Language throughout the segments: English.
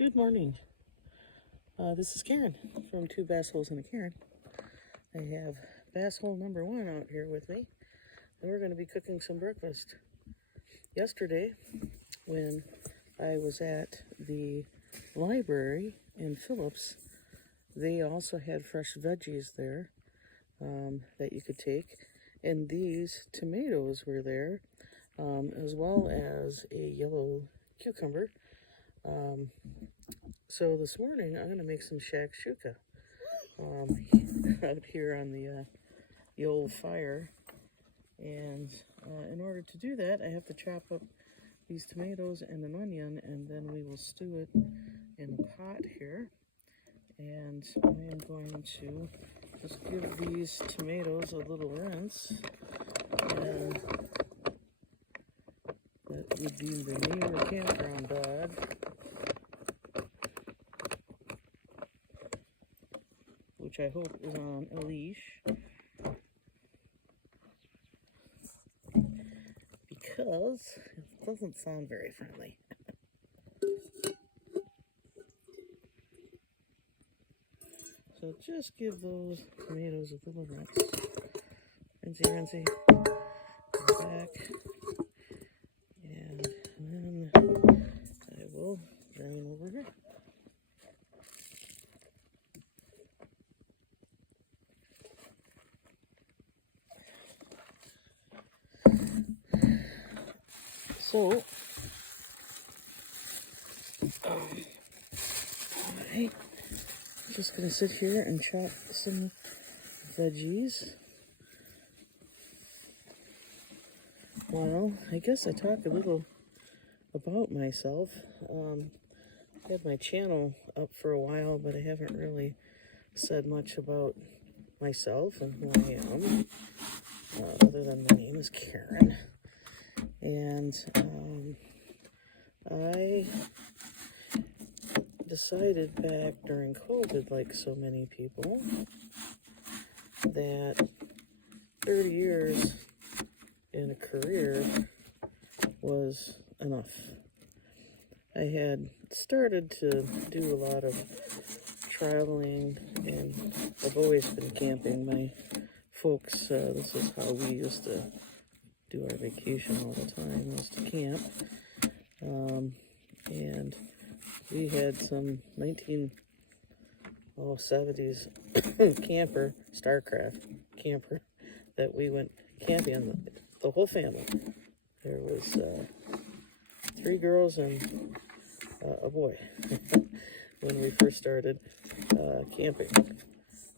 Good morning. This is Karen from Two Bass Holes and a Karen. I have Basshole Number One out here with me, and we're going to be cooking some breakfast. Yesterday, when I was at the library in Phillips, they also had fresh veggies there that you could take, and these tomatoes were there, as well as a yellow cucumber. So this morning I'm going to make some shakshuka out here on the old fire, and in order to do that I have to chop up these tomatoes and an onion, and then we will stew it in a pot here. And I am going to just give these tomatoes a little rinse, and that would be the neighbor campground dog. Which I hope is on a leash, because it doesn't sound very friendly. So just give those tomatoes a little rinse. Rinsey, go back, and then I will drain over here. So, I'm just going to sit here and chop some veggies. Well, I guess I talk a little about myself. I had my channel up for a while, but I haven't really said much about myself and who I am, other than my name is Karen. And I decided back during COVID, like so many people, that 30 years in a career was enough. I had started to do a lot of traveling, and I've always been camping. My folks, this is how we used to do our vacation all the time, was to camp. And we had some 1970s camper, Starcraft camper, that we went camping on, the whole family. There was 3 girls and a boy when we first started camping.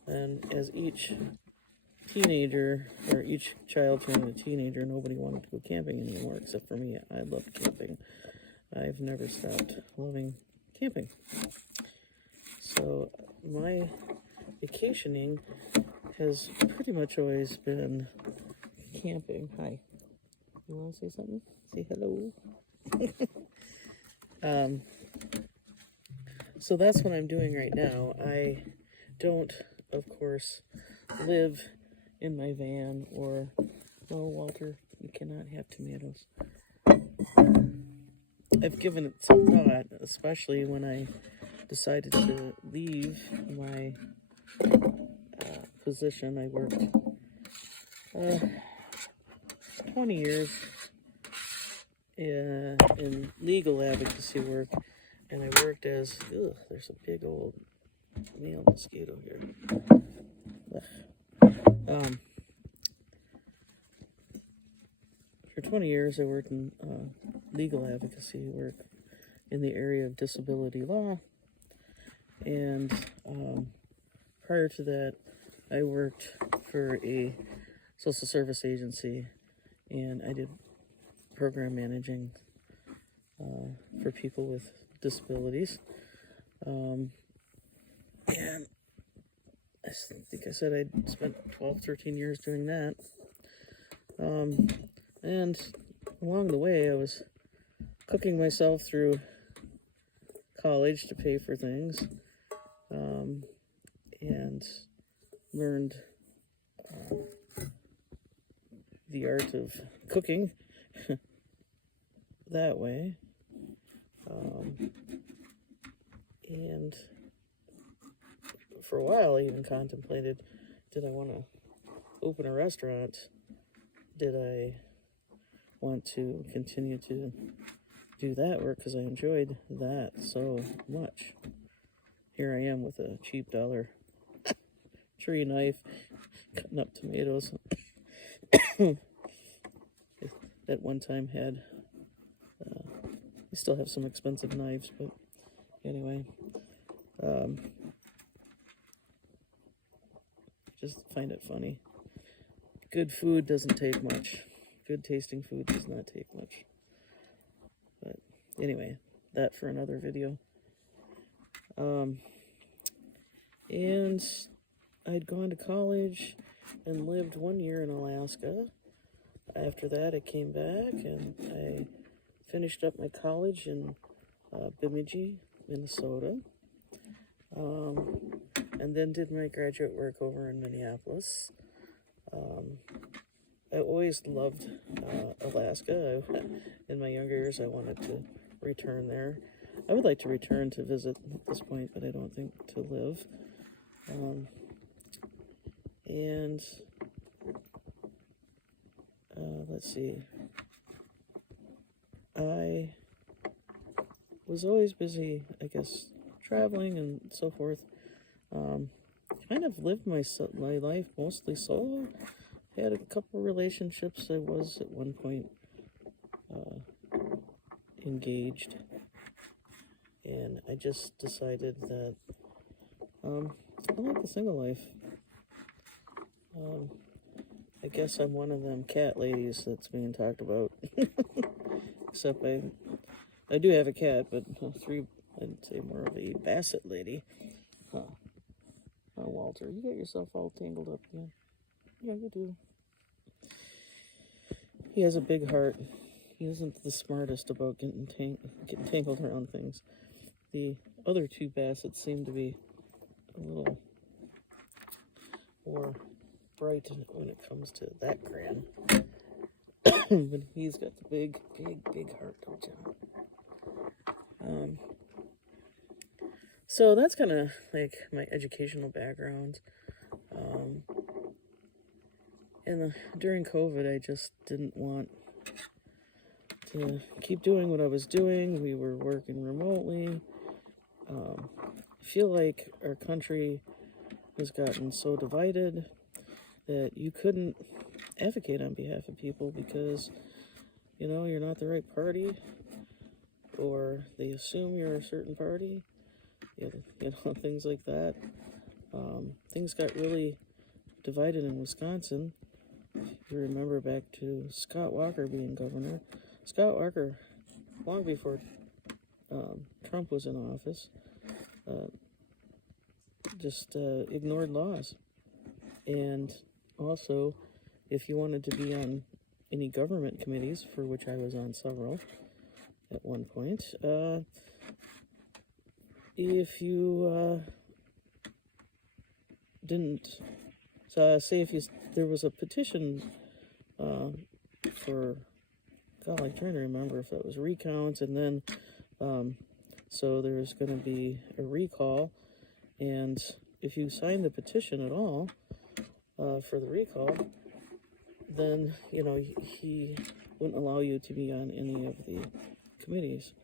And as each teenager, or each child turned a teenager, nobody wanted to go camping anymore except for me. I loved camping. I've never stopped loving camping. So my vacationing has pretty much always been camping. Hi. You want to say something? Say hello. So that's what I'm doing right now. I don't, of course, live in my van, or, no, Walter, you cannot have tomatoes. I've given it some thought, especially when I decided to leave my position. I worked 20 years in legal advocacy work, and I worked as, there's a big old male mosquito here. For 20 years, I worked in legal advocacy work in the area of disability law, and prior to that, I worked for a social service agency, and I did program managing for people with disabilities. And I think I said I spent 12, 13 years doing that. And along the way, I was cooking myself through college to pay for things, and learned the art of cooking that way. for a while, I even contemplated, did I want to open a restaurant? Did I want to continue to do that work because I enjoyed that so much? Here I am with a cheap dollar tree knife cutting up tomatoes. At one time had, we still have some expensive knives, but anyway, just find it funny. Good food doesn't take much. Good tasting food does not take much. But anyway, that for another video. And I'd gone to college and lived 1 year in Alaska. After that, I came back and I finished up my college in Bemidji, Minnesota. And then did my graduate work over in Minneapolis. I always loved Alaska. In my younger years, I wanted to return there. I would like to return to visit at this point, but I don't think to live. And let's see. I was always busy, I guess, traveling and so forth. Kind of lived my life mostly solo. Had a couple relationships I was at one point engaged. And I just decided that I like the single life. I guess I'm one of them cat ladies that's being talked about. Except I do have a cat, but I'd say more of a basset lady. Huh. Oh, Walter, you got yourself all tangled up again. Yeah, you do. He has a big heart. He isn't the smartest about getting tangled around things. The other two bassets seem to be a little more bright when it comes to that gran. But he's got the big heart, don't you? So that's kind of like my educational background. And during COVID, I just didn't want to keep doing what I was doing. We were working remotely. I feel like our country has gotten so divided that you couldn't advocate on behalf of people because, you know, you're not the right party, or they assume you're a certain party, you know, things like that. Things got really divided in Wisconsin. If you remember back to Scott Walker being governor. Scott Walker, long before Trump was in office, just ignored laws. And also, if you wanted to be on any government committees, for which I was on several at one point, if you didn't, say if there was a petition for, God, I'm trying to remember if it was recounts, and then so there's going to be a recall, and if you signed the petition at all for the recall, then, you know, he wouldn't allow you to be on any of the committees.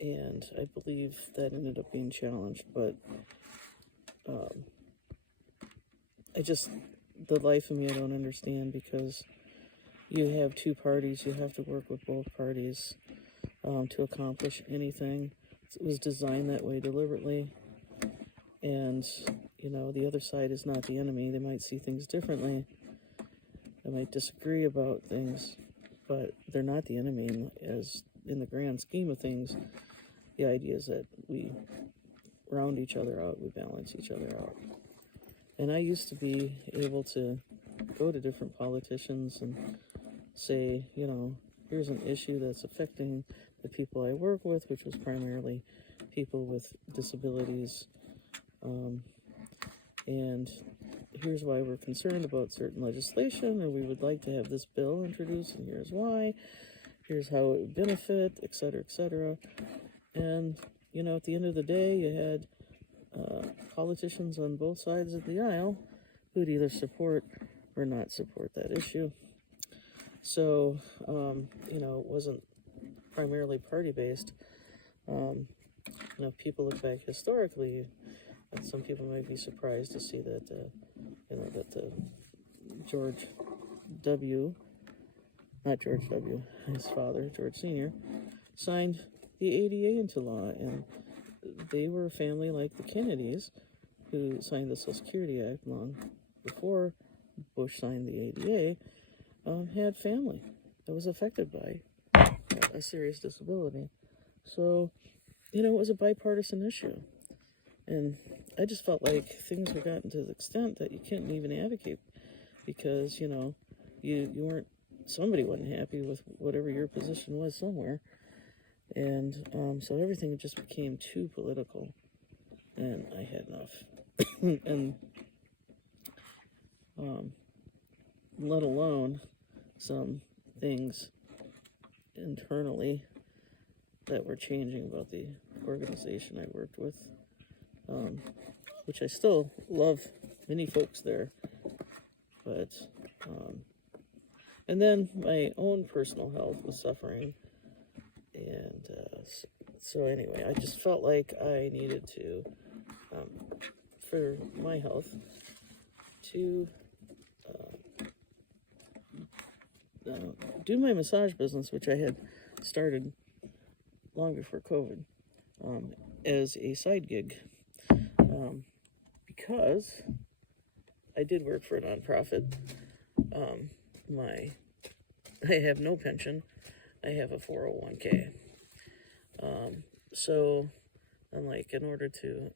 And I believe that ended up being challenged, but the life of me, I don't understand, because you have two parties, you have to work with both parties to accomplish anything. It was designed that way deliberately, and, you know, the other side is not the enemy. They might see things differently, they might disagree about things, but they're not the enemy. As in the grand scheme of things, the idea is that we round each other out, we balance each other out. And I used to be able to go to different politicians and say, you know, here's an issue that's affecting the people I work with, which was primarily people with disabilities. And here's why we're concerned about certain legislation, or we would like to have this bill introduced, and here's why. Here's how it would benefit, etc., etc. And at the end of the day, you had politicians on both sides of the aisle who'd either support or not support that issue. So, it wasn't primarily party-based. If people look back historically, some people might be surprised to see that, George W., not George W., his father, George Sr., signed the ADA into law, and they were a family like the Kennedys, who signed the Social Security Act long before Bush signed the ADA, had family that was affected by a serious disability. So, it was a bipartisan issue. And I just felt like things were gotten to the extent that you can't even advocate because, you weren't, somebody wasn't happy with whatever your position was somewhere. And so everything just became too political. And I had enough. And let alone some things internally that were changing about the organization I worked with, which I still love many folks there, but, and then my own personal health was suffering, and so anyway, I just felt like I needed to, for my health, to do my massage business, which I had started long before COVID, as a side gig, because I did work for a nonprofit. I have no pension. I have a 401k. So I'm like, in order to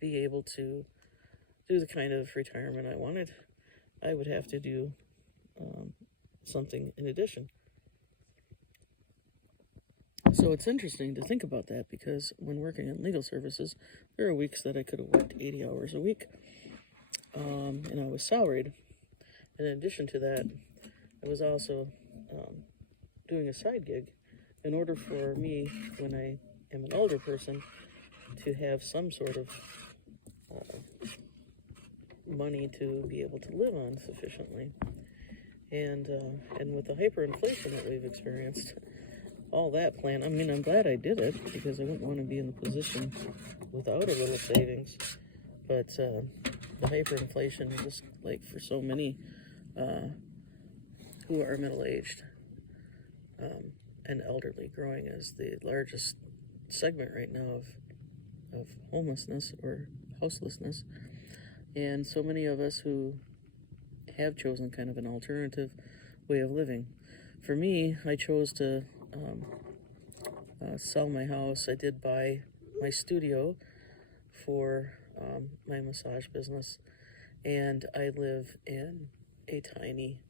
be able to do the kind of retirement I wanted, I would have to do something in addition. So it's interesting to think about that, because when working in legal services, there are weeks that I could have worked 80 hours a week, and I was salaried. In addition to that, I was also doing a side gig in order for me, when I am an older person, to have some sort of money to be able to live on sufficiently. And with the hyperinflation that we've experienced, all that plan, I mean, I'm glad I did it, because I wouldn't want to be in the position without a little savings. But the hyperinflation, just like for so many who are middle-aged and elderly, growing as the largest segment right now of homelessness or houselessness. And so many of us who have chosen kind of an alternative way of living. For me, I chose to sell my house. I did buy my studio for my massage business, and I live in a tiny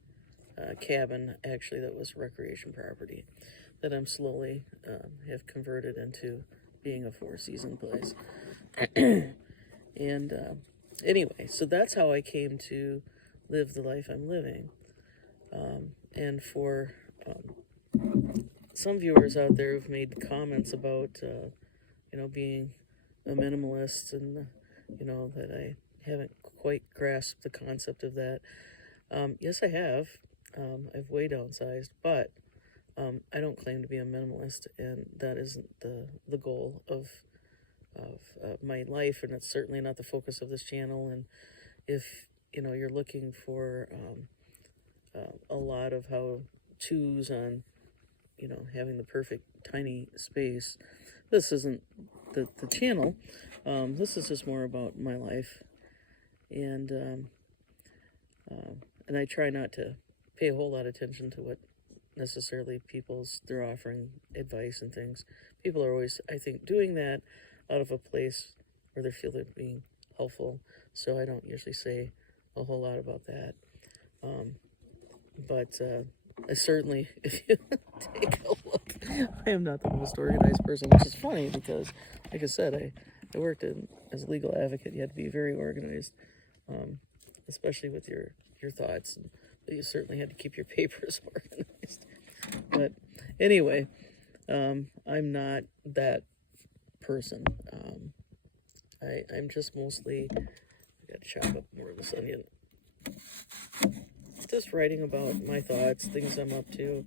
cabin, actually, that was recreation property that I'm slowly have converted into being a four-season place. And anyway, so that's how I came to live the life I'm living. And for some viewers out there who've made comments about, being a minimalist, and, that I haven't quite grasped the concept of that. Yes, I have. I've way downsized, but I don't claim to be a minimalist, and that isn't the goal of my life, and it's certainly not the focus of this channel. And if you're looking for a lot of how-tos on having the perfect tiny space, this isn't the channel. This is just more about my life, and I try not to pay a whole lot of attention to what necessarily they're offering advice and things. People are always, I think, doing that out of a place where they feel they're being helpful, so I don't usually say a whole lot about that. But I certainly, if you take a look, I am not the most organized person, which is funny because, like I said, I worked as a legal advocate. You had to be very organized, especially with your thoughts. And you certainly had to keep your papers organized. But anyway, I'm not that person. I'm just mostly, I gotta chop up more of this onion, just writing about my thoughts, things I'm up to,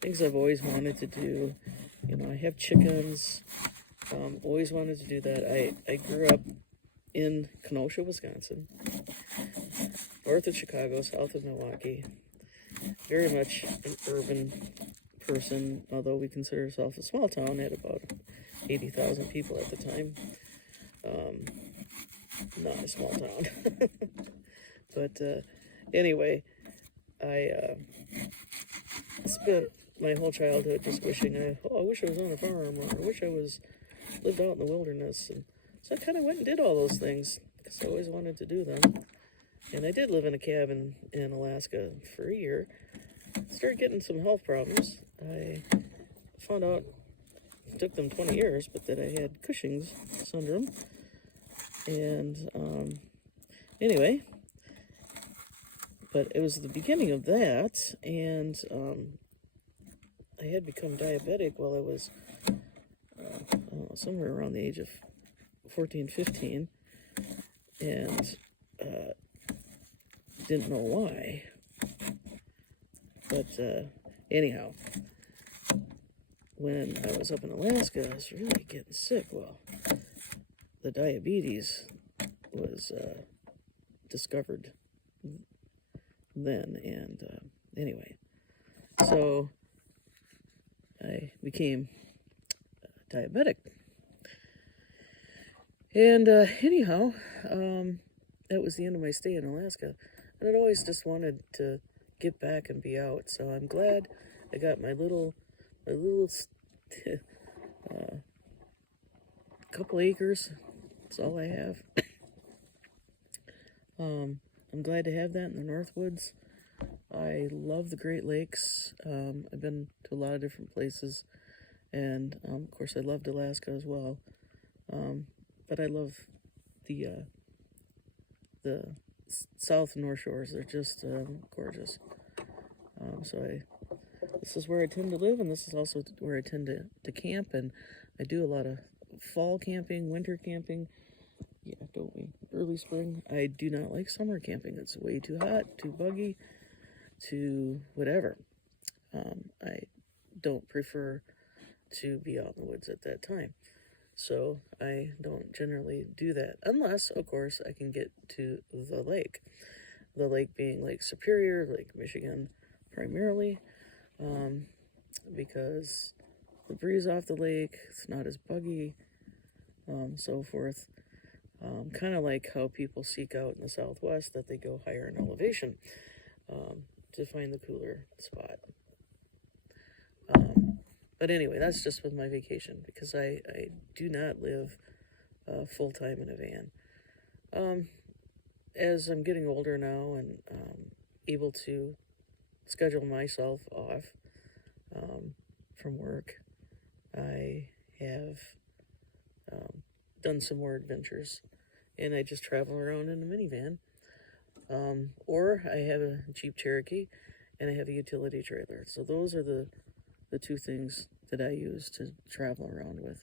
things I've always wanted to do. You know, I have chickens, always wanted to do that. I grew up in Kenosha, Wisconsin, north of Chicago, south of Milwaukee. Very much an urban person, although we consider ourselves a small town at about 80,000 people at the time. Not a small town. But anyway, I spent my whole childhood just wishing I wish I was on a farm, or I wish I lived out in the wilderness. And so I kind of went and did all those things because I always wanted to do them. And I did live in a cabin in Alaska for a year. Started getting some health problems. I found out, it took them 20 years, but that I had Cushing's syndrome. And anyway, but it was the beginning of that, and I had become diabetic while I was somewhere around the age of 14, 15, and didn't know why. But anyhow, when I was up in Alaska, I was really getting sick. Well, the diabetes was discovered then, and anyway, so I became diabetic. And anyhow, that was the end of my stay in Alaska, and I'd always just wanted to get back and be out. So I'm glad I got my little couple acres. That's all I have. I'm glad to have that in the Northwoods. I love the Great Lakes. I've been to a lot of different places, and of course I loved Alaska as well. But I love the South and North Shores. They're just gorgeous. So this is where I tend to live, and this is also where I tend to camp, and I do a lot of fall camping, winter camping. Yeah, don't we? Early spring. I do not like summer camping. It's way too hot, too buggy, too whatever. I don't prefer to be out in the woods at that time. So I don't generally do that, unless, of course, I can get to the lake. The lake being Lake Superior, Lake Michigan primarily, because the breeze off the lake, it's not as buggy, so forth. Kind of like how people seek out in the Southwest, that they go higher in elevation to find the cooler spot. But anyway, that's just with my vacation, because I do not live full-time in a van. As I'm getting older now and able to schedule myself off from work, I have done some more adventures, and I just travel around in a minivan, or I have a Jeep Cherokee, and I have a utility trailer. So those are the two things that I use to travel around with.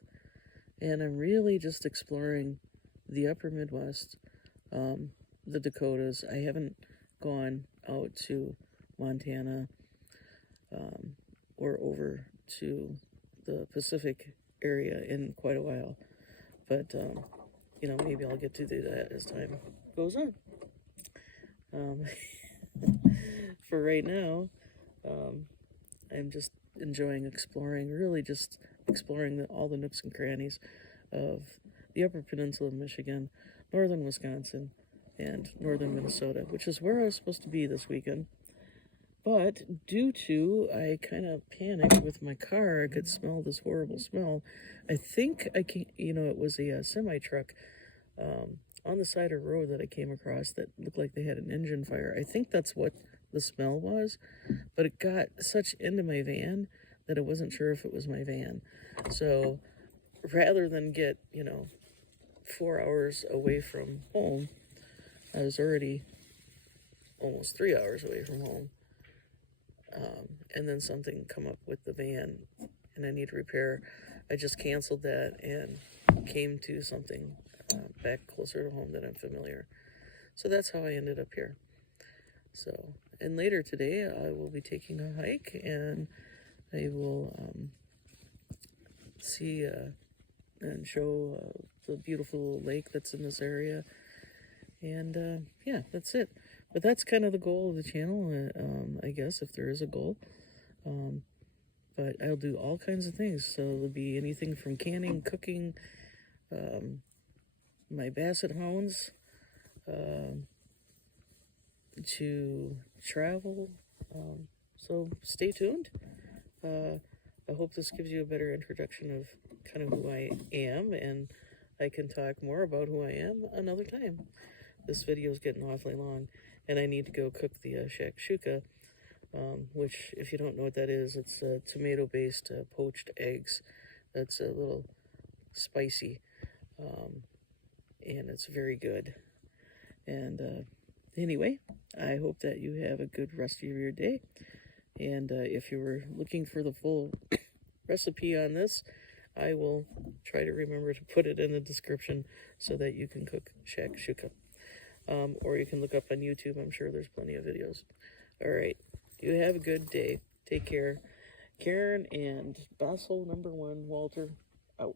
And I'm really just exploring the upper Midwest, the Dakotas. I haven't gone out to Montana or over to the Pacific area in quite a while. But, maybe I'll get to do that as time goes on. For right now, I'm just enjoying exploring, really just exploring all the nooks and crannies of the Upper Peninsula of Michigan, northern Wisconsin, and northern Minnesota, which is where I was supposed to be this weekend. But due to, I kind of panicked with my car, I could smell this horrible smell. I think it was a semi-truck on the side of the road that I came across that looked like they had an engine fire. I think that's what the smell was, but it got such into my van that I wasn't sure if it was my van. So rather than get, 4 hours away from home, I was already almost 3 hours away from home. And then something come up with the van and I need to repair. I just canceled that and came to something back closer to home that I'm familiar. So that's how I ended up here. So, and later today I will be taking a hike, and I will see and show the beautiful lake that's in this area. And yeah, that's it. But that's kind of the goal of the channel, I guess, if there is a goal. But I'll do all kinds of things. So there'll be anything from canning, cooking, my basset hounds, to travel. So stay tuned. I hope this gives you a better introduction of kind of who I am, and I can talk more about who I am another time. This video is getting awfully long, and I need to go cook the shakshuka, which, if you don't know what that is, it's tomato-based poached eggs. That's a little spicy, and it's very good. And anyway, I hope that you have a good rest of your day. And if you were looking for the full recipe on this, I will try to remember to put it in the description so that you can cook shakshuka. Or you can look up on YouTube. I'm sure there's plenty of videos. All right. You have a good day. Take care. Karen and Basshole Number One, Walter, out.